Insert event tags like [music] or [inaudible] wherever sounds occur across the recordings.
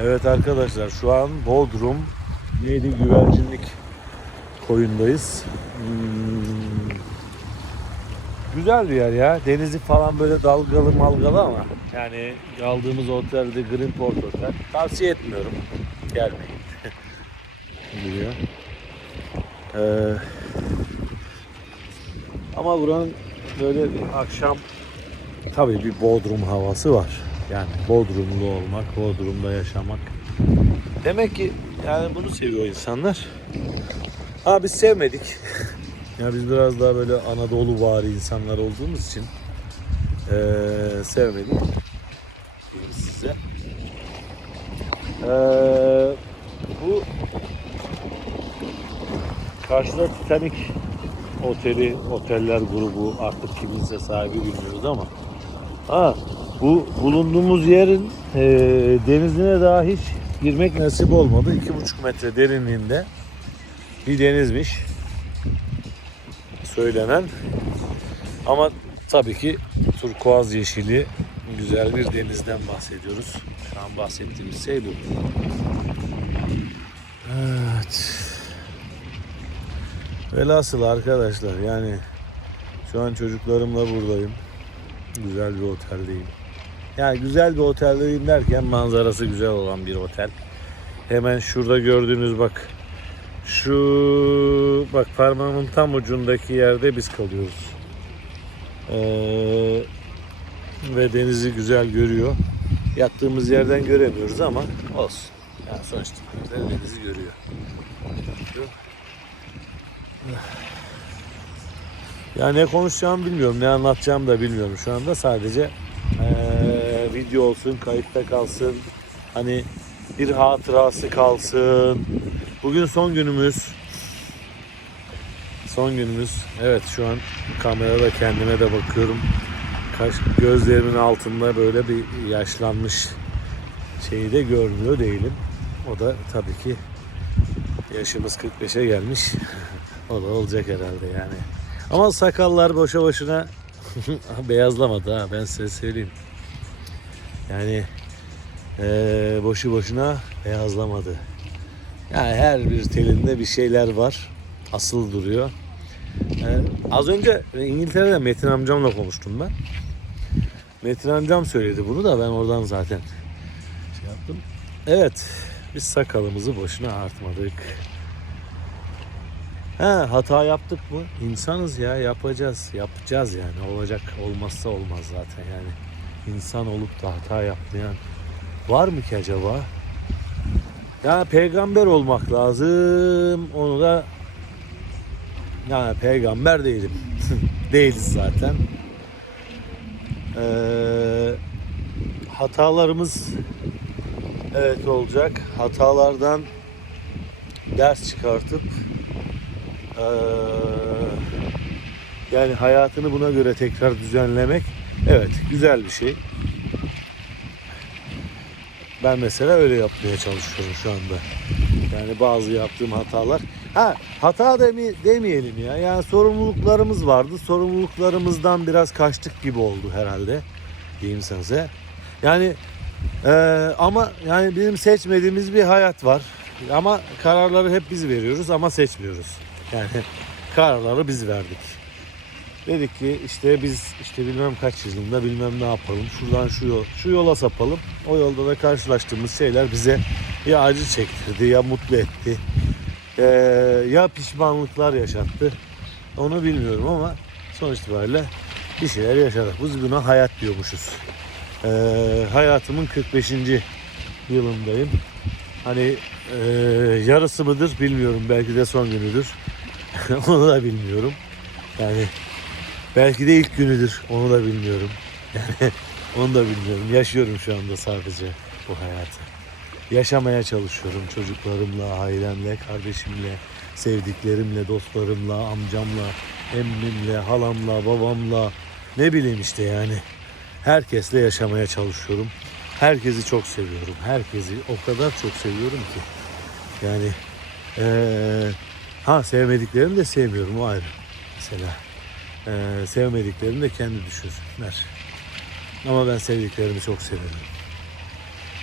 Evet arkadaşlar şu an Bodrum neydi güvercinlik koyundayız. Hmm, Güzel bir yer ya. Denizi falan böyle dalgalı malgalı ama yani aldığımız otelde Greenport Otel. Tavsiye etmiyorum. Gelmeyin. [laughs] Biliyor. Ee, ama buranın böyle bir akşam tabii bir Bodrum havası var. Yani Bodrumlu olmak, Bodrum'da yaşamak. Demek ki yani bunu seviyor insanlar. Ha biz sevmedik. ya biz biraz daha böyle Anadolu vari insanlar olduğumuz için eee sevmedik. Diyeyim size. Eee, bu karşıda Titanic oteli, oteller grubu artık kiminse sahibi bilmiyoruz ama ha bu bulunduğumuz yerin eee, denizine daha hiç girmek nasip olmadı. 2,5 metre derinliğinde bir denizmiş söylenen. Ama tabii ki turkuaz yeşili güzel bir denizden bahsediyoruz. Şu an bahsettiğimiz şey bu. Evet. Velhasıl arkadaşlar yani şu an çocuklarımla buradayım. Güzel bir oteldeyim. Yani güzel bir oteldeyim derken manzarası güzel olan bir otel. Hemen şurada gördüğünüz bak şu bak parmağımın tam ucundaki yerde biz kalıyoruz. Ee, ve denizi güzel görüyor. Yattığımız yerden göremiyoruz ama olsun. Yani sonuçta denizi görüyor. Ya ne konuşacağımı bilmiyorum, ne anlatacağımı da bilmiyorum şu anda. Sadece eee, video olsun, kayıtta kalsın. Hani bir hatırası kalsın. Bugün son günümüz. Son günümüz. Evet şu an kamerada kendime de bakıyorum. Kaş, gözlerimin altında böyle bir yaşlanmış şeyi de görmüyor değilim. O da tabii ki yaşımız 45'e gelmiş. [laughs] o da olacak herhalde yani. Ama sakallar boşa boşuna [laughs] beyazlamadı ha ben size söyleyeyim. Yani eee, boşu boşuna beyazlamadı. Yani her bir telinde bir şeyler var. Asıl duruyor. Ee, az önce İngiltere'de Metin amcamla konuştum ben. Metin amcam söyledi bunu da ben oradan zaten şey yaptım. Evet, biz sakalımızı boşuna artmadık. Ha, hata yaptık mı? İnsanız ya, yapacağız. Yapacağız yani. Olacak, olmazsa olmaz zaten yani. İnsan olup da hata yapmayan var mı ki acaba? Ya peygamber olmak lazım. Onu da yani peygamber değilim. [laughs] Değiliz zaten. Ee, hatalarımız evet olacak. Hatalardan ders çıkartıp ee, yani hayatını buna göre tekrar düzenlemek evet güzel bir şey. Ben mesela öyle yapmaya çalışıyorum şu anda. Yani bazı yaptığım hatalar. Ha hata demi, demeyelim ya. Yani sorumluluklarımız vardı. Sorumluluklarımızdan biraz kaçtık gibi oldu herhalde. Diyeyim size. Yani e, ama yani bizim seçmediğimiz bir hayat var. Ama kararları hep biz veriyoruz ama seçmiyoruz. Yani [laughs] kararları biz verdik. Dedik ki işte biz işte bilmem kaç yılında bilmem ne yapalım. Şuradan şu yol, şu yola sapalım. O yolda da karşılaştığımız şeyler bize ya acı çektirdi ya mutlu etti. Ee, ya pişmanlıklar yaşattı. Onu bilmiyorum ama sonuç itibariyle bir şeyler yaşadık. Biz buna hayat diyormuşuz. Ee, hayatımın 45. yılındayım. Hani e, yarısı mıdır bilmiyorum. Belki de son günüdür. [laughs] Onu da bilmiyorum. Yani belki de ilk günüdür. Onu da bilmiyorum. [laughs] Yani onu da bilmiyorum. Yaşıyorum şu anda sadece bu hayatı. Yaşamaya çalışıyorum çocuklarımla, ailemle, kardeşimle, sevdiklerimle, dostlarımla, amcamla, emmimle, halamla, babamla ne bileyim işte yani. Herkesle yaşamaya çalışıyorum. Herkesi çok seviyorum. Herkesi o kadar çok seviyorum ki. Yani eee, ha sevmediklerimi de sevmiyorum o ayrı. Mesela eee sevmediklerini de kendi düşünsünler. Ama ben sevdiklerimi çok severim.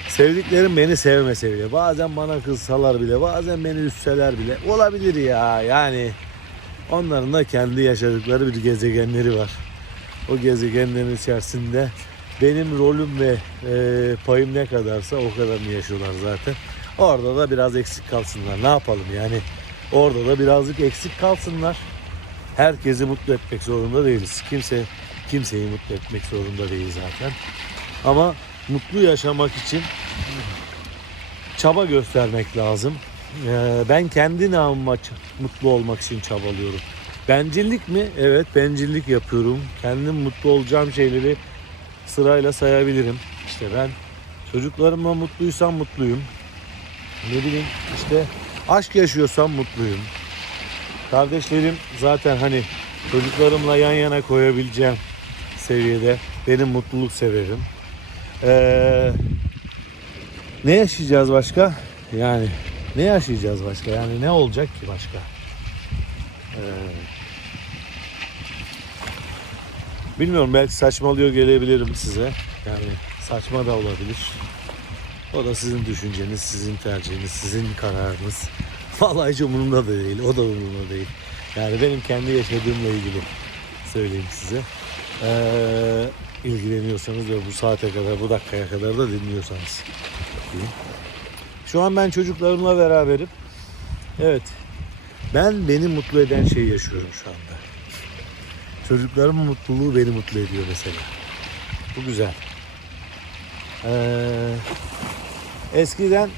Sevdiklerim beni sevmese bile, bazen bana kızsalar bile, bazen beni üstseler bile olabilir ya. Yani onların da kendi yaşadıkları bir gezegenleri var. O gezegenlerin içerisinde benim rolüm ve e, payım ne kadarsa o kadarını yaşıyorlar zaten. Orada da biraz eksik kalsınlar. Ne yapalım yani? Orada da birazcık eksik kalsınlar. Herkesi mutlu etmek zorunda değiliz. Kimse kimseyi mutlu etmek zorunda değil zaten. Ama mutlu yaşamak için çaba göstermek lazım. Ee, ben kendi namıma mutlu olmak için çabalıyorum. Bencillik mi? Evet bencillik yapıyorum. Kendim mutlu olacağım şeyleri sırayla sayabilirim. İşte ben çocuklarımla mutluysam mutluyum. Ne bileyim işte aşk yaşıyorsam mutluyum. Kardeşlerim zaten hani çocuklarımla yan yana koyabileceğim seviyede benim mutluluk sebebim. Ee, ne yaşayacağız başka? Yani ne yaşayacağız başka? Yani ne olacak ki başka? Ee, bilmiyorum belki saçmalıyor gelebilirim size. Yani saçma da olabilir. O da sizin düşünceniz, sizin tercihiniz, sizin kararınız. [laughs] Vallahi hiç umurumda da değil. O da umurumda değil. Yani benim kendi yaşadığımla ilgili söyleyeyim size. Ee, ilgileniyorsanız ve bu saate kadar, bu dakikaya kadar da dinliyorsanız. Şu an ben çocuklarımla beraberim. Evet. Ben beni mutlu eden şeyi yaşıyorum şu anda. Çocuklarımın mutluluğu beni mutlu ediyor mesela. Bu güzel. Ee, eskiden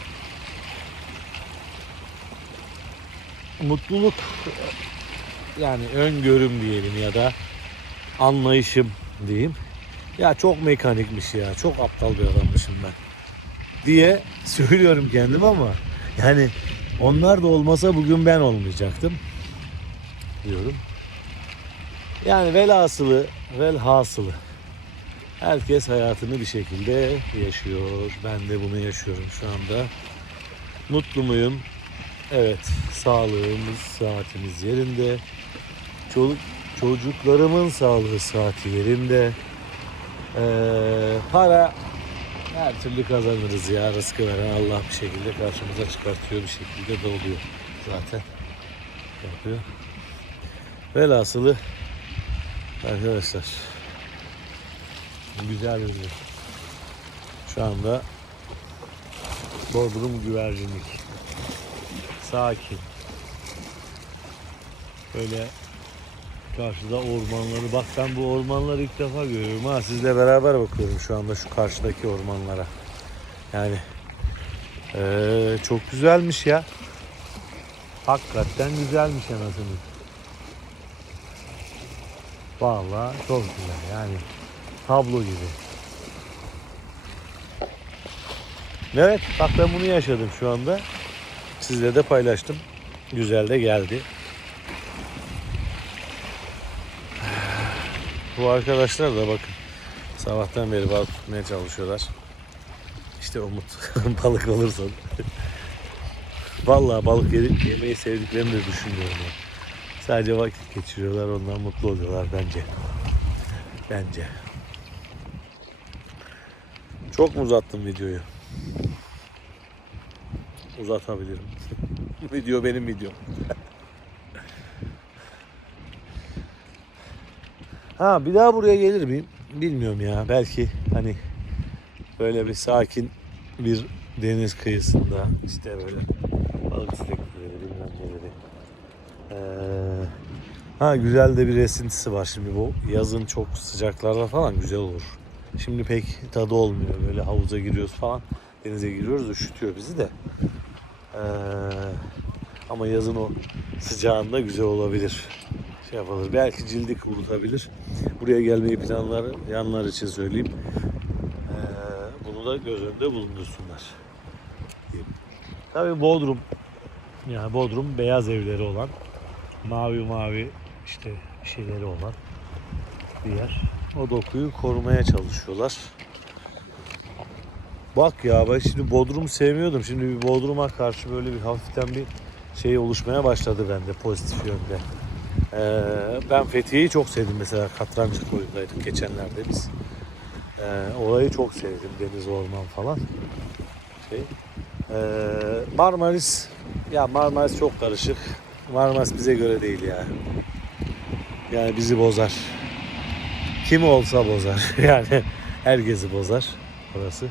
mutluluk yani öngörüm diyelim ya da anlayışım diyeyim. Ya çok mekanikmiş ya. Çok aptal bir adammışım ben. Diye söylüyorum kendim ama yani onlar da olmasa bugün ben olmayacaktım diyorum. Yani velhasılı, velhasılı herkes hayatını bir şekilde yaşıyor. Ben de bunu yaşıyorum şu anda. Mutlu muyum? Evet, sağlığımız, saatimiz yerinde. Çoluk, çocuklarımın sağlığı saati yerinde. Ee, para her türlü kazanırız ya. Rızkı veren Allah bir şekilde karşımıza çıkartıyor bir şekilde de oluyor zaten. Yapıyor. Velhasılı arkadaşlar güzel bir gün. Şu anda Bodrum güvercinlik. Sakin. Böyle karşıda ormanları. Bak ben bu ormanları ilk defa görüyorum ha. Sizle beraber bakıyorum şu anda şu karşıdaki ormanlara. Yani eee, çok güzelmiş ya. Hakikaten güzelmiş anasını. Vallahi çok güzel yani. Tablo gibi. Evet bak ben bunu yaşadım şu anda. Sizle de paylaştım. Güzel de geldi. Bu arkadaşlar da bakın sabahtan beri balık tutmaya çalışıyorlar. İşte umut [laughs] balık olursa. Vallahi balık yemeyi sevdiklerini de düşünmüyorum. ya. Sadece vakit geçiriyorlar ondan mutlu oluyorlar bence. Bence. Çok mu uzattım videoyu? Uzatabilirim. [laughs] Video benim videom. [laughs] ha bir daha buraya gelir miyim? Bilmiyorum ya. Belki hani böyle bir sakin bir deniz kıyısında işte böyle balık istekleri bilmem neleri. Ee, ha güzel de bir esintisi var şimdi bu yazın çok sıcaklarda falan güzel olur. Şimdi pek tadı olmuyor böyle havuza giriyoruz falan denize giriyoruz üşütüyor bizi de. Ee, ama yazın o sıcağında güzel olabilir. Şey yapılır. Belki cildi kurutabilir. Buraya gelmeyi planlar yanlar için söyleyeyim. Ee, bunu da göz önünde bulundursunlar. Tabii Bodrum yani Bodrum beyaz evleri olan mavi mavi işte şeyleri olan bir yer. O dokuyu korumaya çalışıyorlar. Bak ya ben şimdi Bodrum'u sevmiyordum. Şimdi bir Bodrum'a karşı böyle bir hafiften bir şey oluşmaya başladı bende pozitif yönde. Ee, ben Fethiye'yi çok sevdim mesela Katrancı koyundaydık geçenlerde biz. Ee, orayı çok sevdim deniz orman falan. şey. Ee, Marmaris ya Marmaris çok karışık. Marmaris bize göre değil ya. Yani bizi bozar. Kim olsa bozar. [laughs] Yani herkesi bozar orası.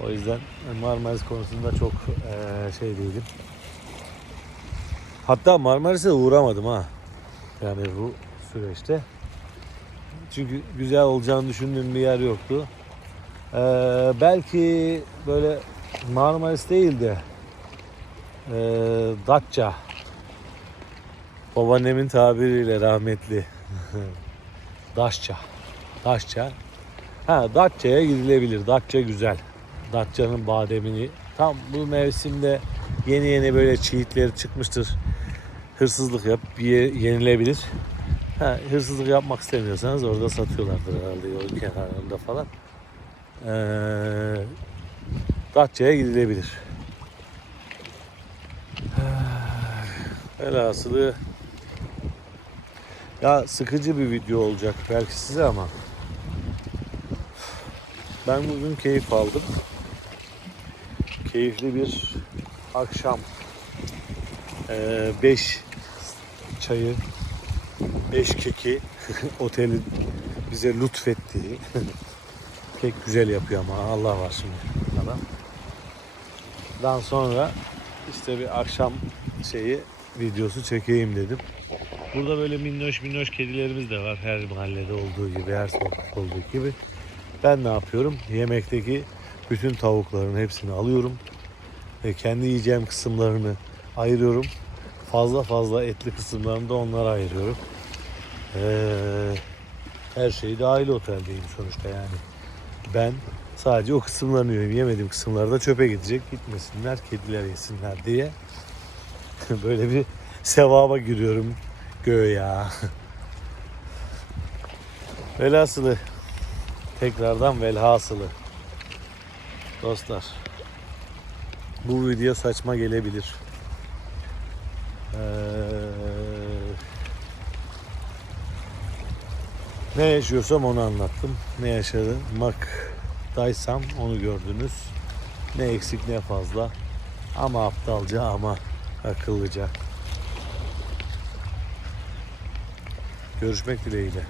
O yüzden Marmaris konusunda çok eee, şey değilim. Hatta Marmaris'e uğramadım ha. Yani bu süreçte. Çünkü güzel olacağını düşündüğüm bir yer yoktu. Eee, belki böyle Marmaris değil de eee Datça. Babaannemin tabiriyle rahmetli. [laughs] Daşça. Daşça. Ha Datça'ya gidilebilir. Datça güzel. Datça'nın bademini tam bu mevsimde yeni yeni böyle çiğitleri çıkmıştır. Hırsızlık yap ye- yenilebilir. Ha, hırsızlık yapmak istemiyorsanız orada satıyorlardır herhalde yol kenarında falan. Ee, Datça'ya gidilebilir. Velhasılı ya sıkıcı bir video olacak belki size ama ben bugün keyif aldım. Keyifli bir akşam. 5 çayı, 5 keki [laughs] otelin bize lütfettiği. [laughs] Kek güzel yapıyor ama Allah var şimdi adam. Dan sonra işte bir akşam şeyi videosu çekeyim dedim. Burada böyle minnoş minnoş kedilerimiz de var her mahallede olduğu gibi, her sokak olduğu gibi. Ben ne yapıyorum? Yemekteki bütün tavukların hepsini alıyorum ve kendi yiyeceğim kısımlarını ayırıyorum. Fazla fazla etli kısımlarını da onlara ayırıyorum. Ee, her şey dahil oteldeyim sonuçta yani. Ben sadece o kısımlarını yiyorum. Yemediğim kısımlar da çöpe gidecek. Gitmesinler, kediler yesinler diye. [laughs] Böyle bir sevaba giriyorum göğe. Velhasılı tekrardan velhasılı dostlar. Bu video saçma gelebilir. Ee, ne yaşıyorsam onu anlattım. Ne yaşamaktaysam onu gördünüz. Ne eksik ne fazla. Ama aptalca ama akıllıca. Görüşmek dileğiyle